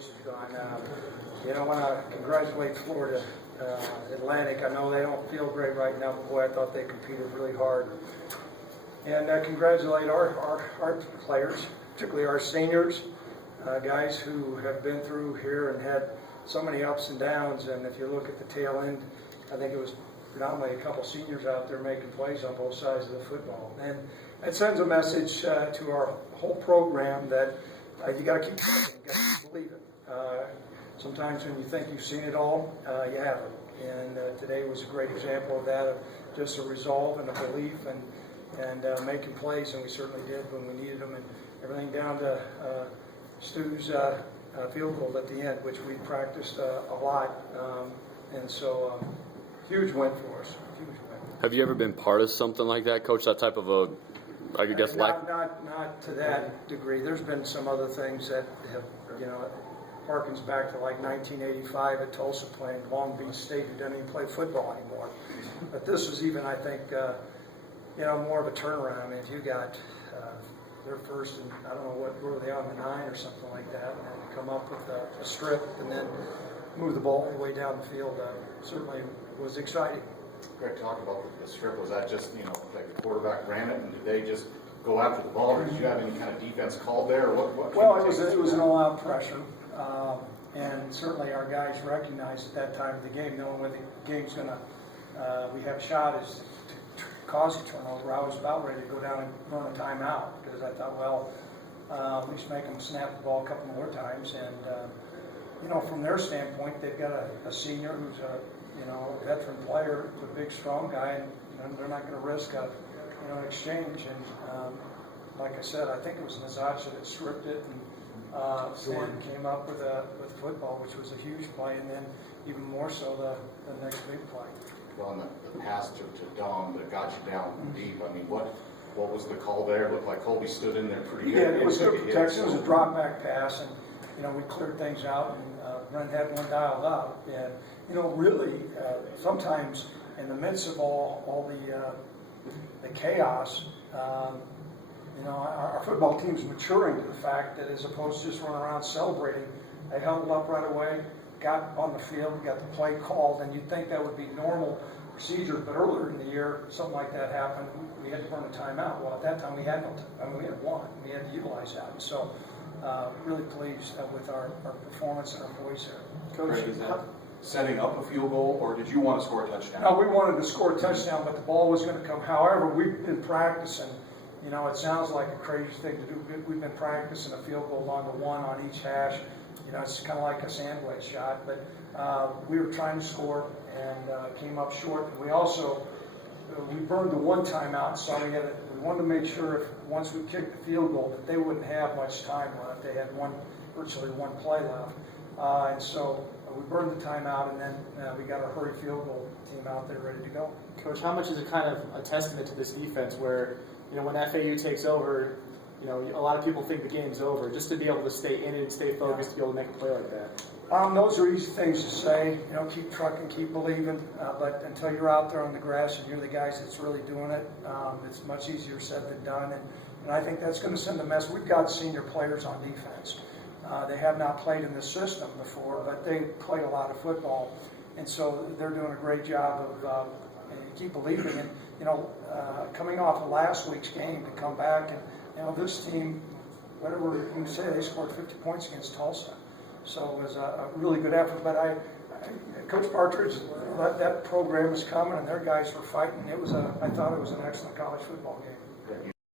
voice is gone. I want to congratulate Florida Atlantic. I know they don't feel great right now, but boy, I thought they competed really hard. And congratulate our players, particularly our seniors, guys who have been through here and had so many ups and downs. And if you look at the tail end, I think it was predominantly a couple seniors out there making plays on both sides of the football. And it sends a message to our whole program that you got to keep trucking, you got to keep believing. Sometimes when you think you've seen it all, you haven't. And today was a great example of that, of just a resolve and a belief and making plays, and we certainly did when we needed them, and everything down to Stu's field goal at the end, which we practiced a lot. And so, huge win for us. Huge win. Have you ever been part of something like that, Coach? That type of a, I guess, not to that degree. There's been some other things that have, harkens back to like 1985 at Tulsa playing Long Beach State, who doesn't even play football anymore. But this was even, I think, more of a turnaround. I mean, if you got their first, and I don't know what were they on, the 9 or something like that, and come up with a strip and then move the ball all the way down the field, certainly was exciting. Greg talked about the strip. Was that just, like the quarterback ran it, and did they just go after the ball, or did you have any kind of defense called there? Or what well, it was an all-out pressure, and certainly our guys recognized at that time of the game, knowing where the game's going to, we have a shot is to cause a turnover. I was about ready to go down and run a timeout because I thought, well, at least make them snap the ball a couple more times. And from their standpoint, they've got a senior who's a veteran player, a big, strong guy, and they're not going to risk an exchange. And like I said, I think it was Nazacha that stripped it, and Sam came up with football, which was a huge play, and then even more so the next big play. Well, and the pass to Dom that got you down deep. I mean, what was the call there? It looked like Colby stood in there pretty good. Yeah, it was good protection. It was a drop back pass, and we cleared things out, and Brent had one dialed up. And really, sometimes in the midst of all the chaos, our football team's maturing to the fact that as opposed to just running around celebrating, they held up right away, got on the field, got the play called, and you'd think that would be normal procedure. But earlier in the year, something like that happened. We had to run a timeout. Well, at that time, we had we had one. We had to utilize that. And so, really pleased with our performance and our boys there. Coach, is that setting up a field goal, or did you want to score a touchdown? No, we wanted to score a touchdown, but the ball was going to come. However, we've been practicing. It sounds like a crazy thing to do. We've been practicing a field goal along the one on each hash. It's kind of like a sandwich shot, but we were trying to score and came up short. We also we burned the one timeout, so we wanted to make sure if once we kicked the field goal that they wouldn't have much time left. They had virtually one play left, and so we burned the timeout, and then we got our hurry field goal team out there ready to go. Coach, how much is it kind of a testament to this defense where, when FAU takes over, a lot of people think the game's over. Just to be able to stay in it and stay focused, to be able to make a play like that. Those are easy things to say. Keep trucking, keep believing. But until you're out there on the grass and you're the guys that's really doing it, it's much easier said than done. And I think that's going to send a message. We've got senior players on defense. They have not played in this system before, but they played a lot of football, and so they're doing a great job of keep believing. And coming off of last week's game to come back and. This team, whatever you say, they scored 50 points against Tulsa. So it was a really good effort. But Coach Partridge, that program was coming, and their guys were fighting. I thought it was an excellent college football game.